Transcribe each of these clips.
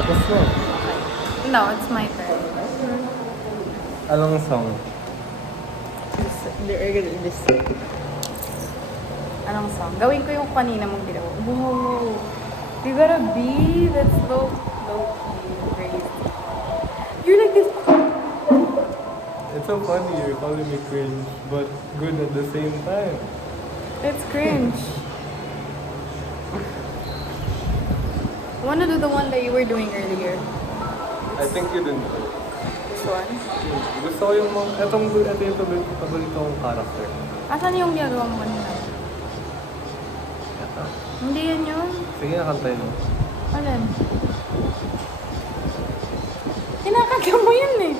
Tapos na. No, it's my turn. Anong song? Anong song? Gawin ko yung kanina mong ginawa. Wow! You gotta be that's low key, crazy. You're like this. It's so funny, you're calling me cringe, but good at the same time. It's cringe. Wanna do the one that you were doing earlier? I think you didn't know. This one? Gusto ko yung mga, ito yung paborito kong character. Asan yung ginagawa mo kanina? Ito. Hindi yan yun. Sige, nakantay mo. Alin? Kinakanta mo yun eh.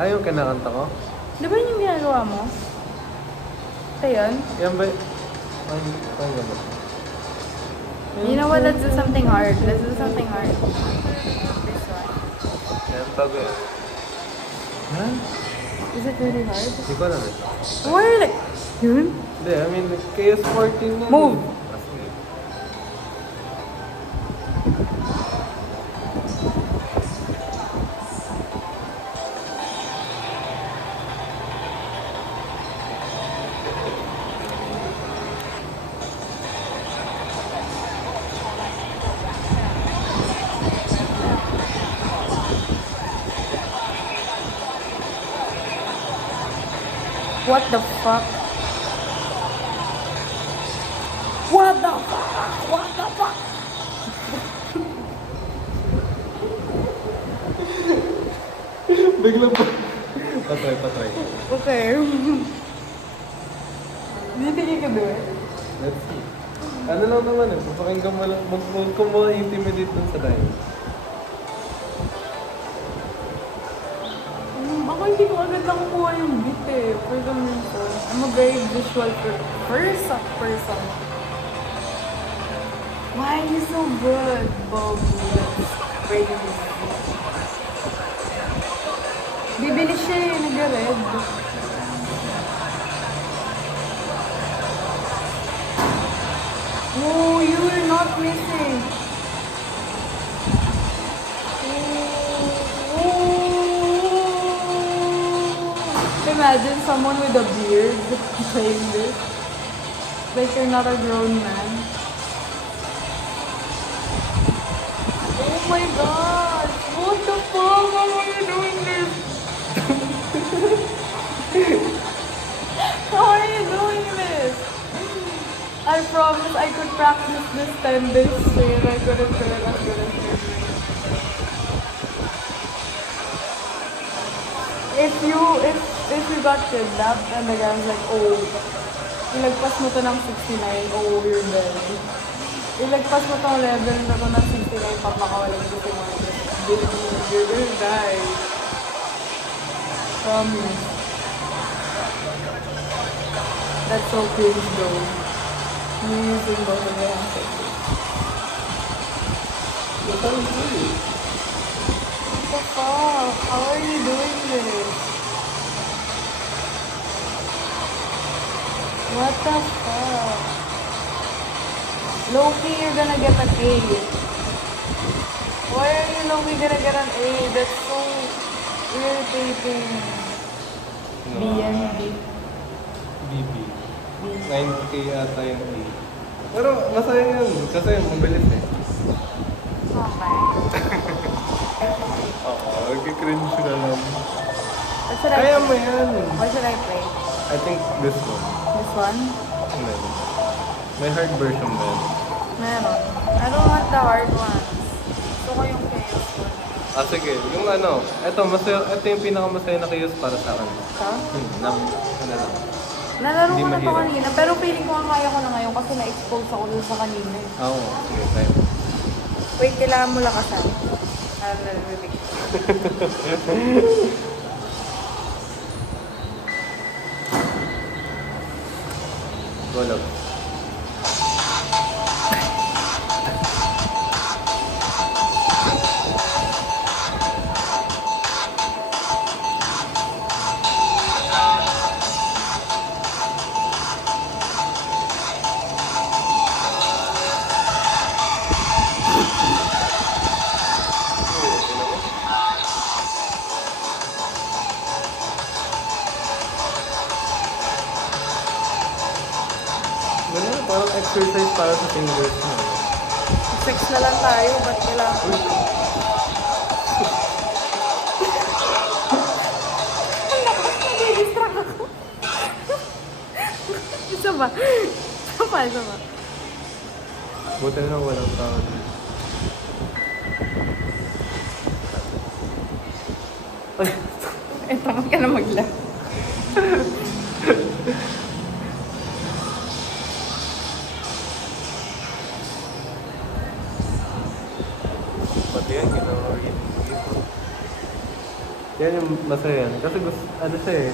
Ah, yung kinakanta ko? Di ba yun yung ginagawa mo? Ito yun? Yan ba? Ano ba? You know what? Let's do something hard. Let's do something hard. This one. Yan, tabi. Yan? Is it really hard? Hindi ko alam eh. Why are like... Yun? Hindi, I mean, KS14 na. Move! Ah, sige. What the fuck? What the fuck? What the fuck? Bigla pa. Patry. Okay. Hindi ka doon. Let's see. Ano lang naman eh, papakinggan mo lang, huwag ko mo intimidate dun sa dahil. Ako hindi ko agad nakukuha yung beat eh. For some reason. I'm a very visual person. Why are you so good, Bobby? That's crazy. Bibilis siya eh, nag-red. Oh, you are not missing. Imagine someone with a beard playing this. Like you're not a grown man. Oh my gosh! What the fuck? How are you doing this? How are you doing this? I promise I could practice this 10 days straight. I couldn't do it. If you got kidnapped and the guy's like, oh, ilagpas mo to ng 69, oh, you're dead. Ilagpas mo tong level na to ng 69, papakawalan ko si Margaret. Baby, you're gonna die. Promise. That's so cringe though. You're using both of your hands like this. What are you doing? What the fuck? How are you doing this? What the fuck? Loki, you're gonna get an A. Why are you Loki gonna get an A? That's so irritating. B and B. BB. 9K ata yung A. Pero masaya yun, kasi mabilis eh. Okay. Oo, nagkikringe na lang. What should I Kaya play? mo yan. What should I play? I think this one. This one? Meron. May hard version ba yan? Meron. I don't want the hard ones. Gusto ko yung chaos one. Ah, sige. Yung ano, ito yung pinakamasaya na chaos para sa akin. Ito? Ano lang. Nalaro Hindi ko na to mahirap. kanina, pero feeling ko ang kaya ko na ngayon kasi na-expose ako dun sa kanina. eh. Oo, sige, tayo. Wait, kailangan mo lang kasama. Narinig. Go lang. exercise para sa fingers mo. Sex na lang tayo, ba't kailangan? Nadidistract ako. Isa ba? Isa ba? Buti na lang walang tao dito. Ay! Eh, tamad ka na mag-love. Pati yan, ginawa rin. Yan yung masaya yan. Kasi gusto, ano siya eh.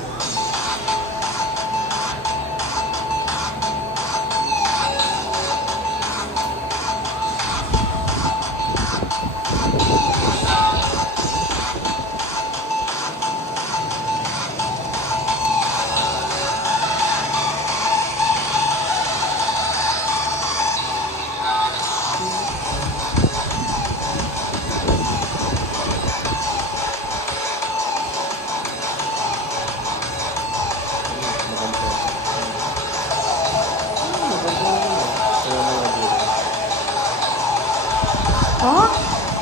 Huh?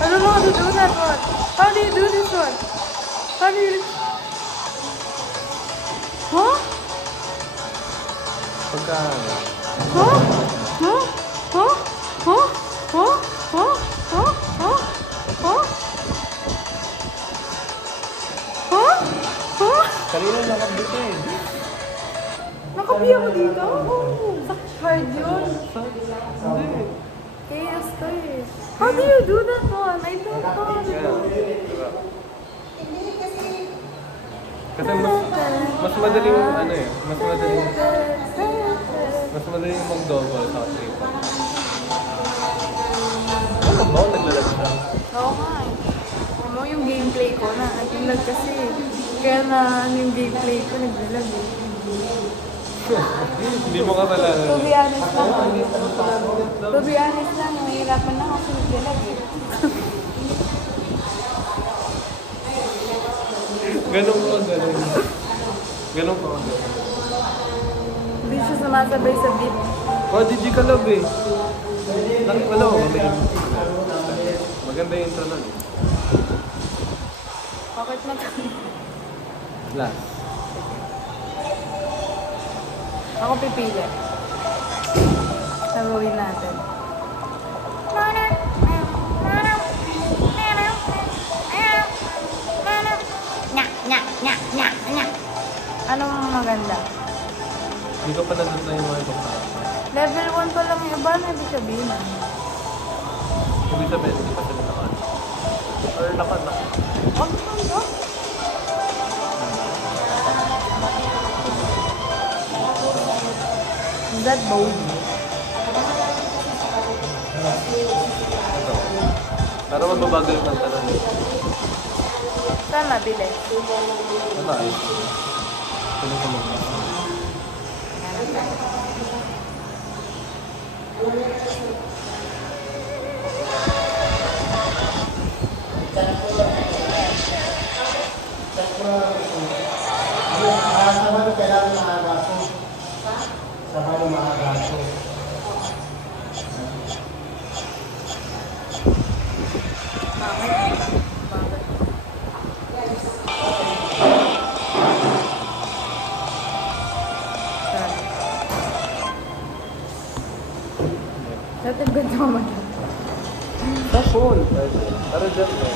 I don't know how to do that one. How do you do this one? How do you... Huh? Pagka, Huh? Huh? Huh? Huh? Huh? Huh? Huh? Huh? Huh? Huh? Huh? kanina nakabit eh. Nakabi ako dito? Sa hard yun. Hindi. Chaos to eh. How do you do that one? I don't know how to Kaya, do it. diba? Kasi mas madaling ano eh. Mas madaling mag-double sa triple. Ano ba? Naglalag siya. Oo nga eh. Alam mo yung gameplay ko na naglalag kasi. Kaya na ano yung gameplay ko naglalag eh. Hindi mo kasalanan. To be honest lang. To be honest lang, nahihirapan na ako sa naglalag eh. Ganun ko ang ganun. Ganun ko ang ganun. Hindi siya sumasabay sa beat. Oh, GG ka love eh. Wala ko, maganda yung intro nun eh. Bakit na to? Last. Ako pipili. Nagawin natin. Anong maganda? Hindi ko pa nandun na yung mga itong tao. Level 1 pa lang yung iba na ibig sabihin ah. Ibig sabihin, hindi pa sila nakan. Or nakan. Ano? Is that bold? Ito. Para magbabagal ng tanong eh. Saan mabili? Ano ay? Sino ko mag Dati ganda mo mag- Sa phone. Para dyan eh.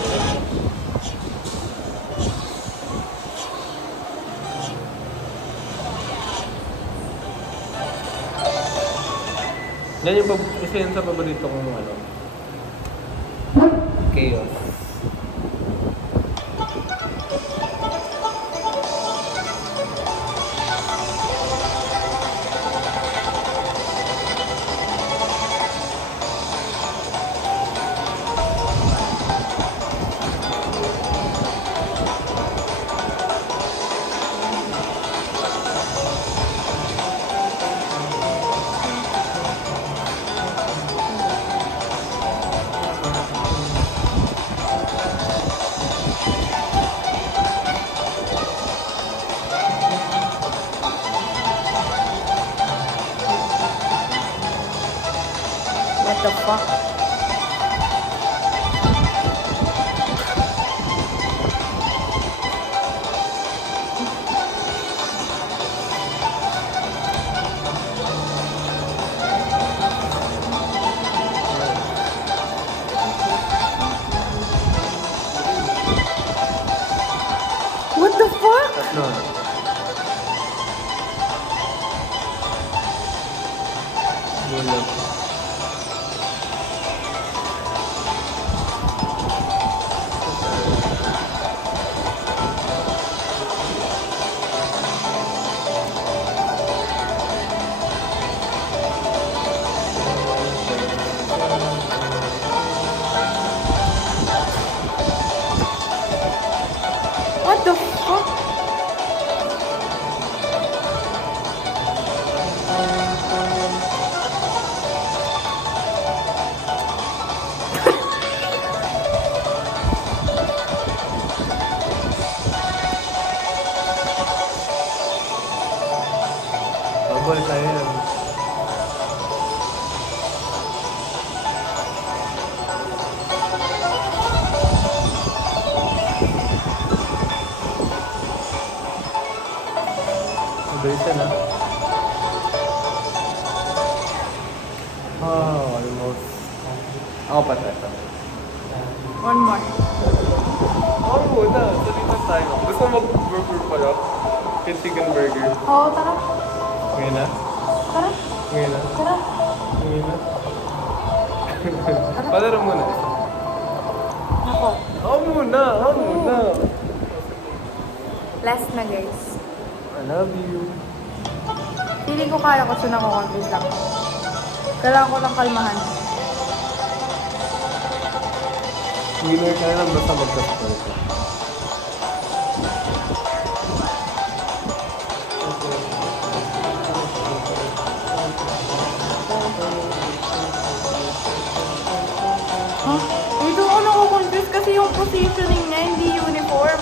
Yan yung isa yan sa paborito kong ano. Chaos. Tatlo. Bulag. What the fuck? Bubble tayo yan. Mabilis yan, ha? Oh, almost. Ako pa tayo. One more. Oo, muna. Salitan tayo. Gusto mo mag-burger pala? Yung chicken burger. Oo, tara. Ngayon na? Tara. Ngayon na? Tara. Ngayon na? Palaro muna. Ako. Oo muna. Oo muna. Last na guys. I love you. Feeling ko kaya ko siya nako-confuse lang. Kailangan ko lang kalmahan. Winner ka na lang basta magka-score ka. Huh? Ito ako nako-confuse kasi yung positioning niya hindi uniform.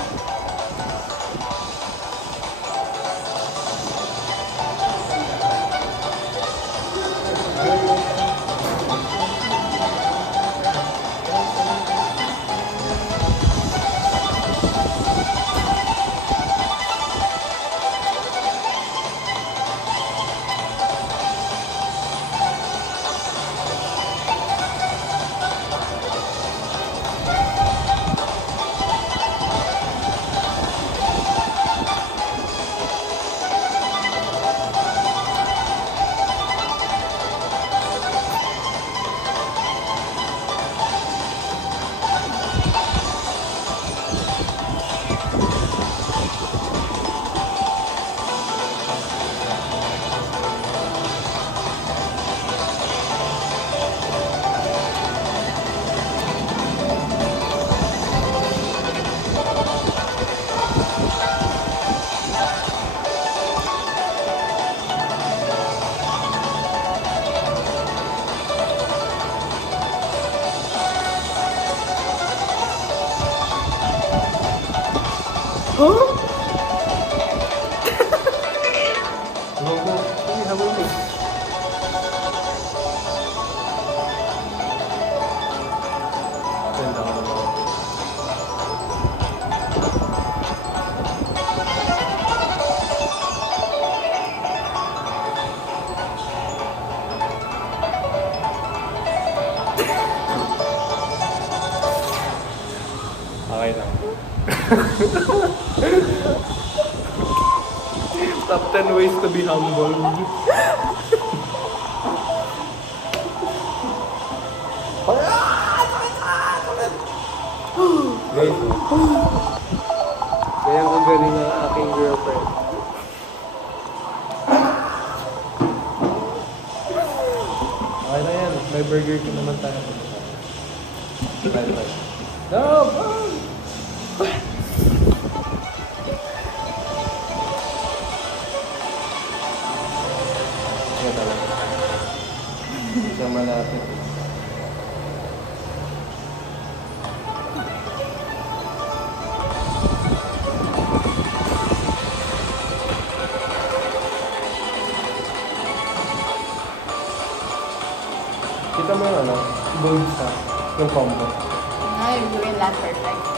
Huh? Habang ko. Sige, habang ko. Ganda ka naman. Okay lang. Top 10 ways to be humble. Guys, kaya ang galing ng aking girlfriend. Okay na yan. May Burger King naman tayo. Bye bye. No! Yan talaga. Hindi siya malapit. Kita mo yung ano, gold sa, yung combo. Ay, you're doing that perfect.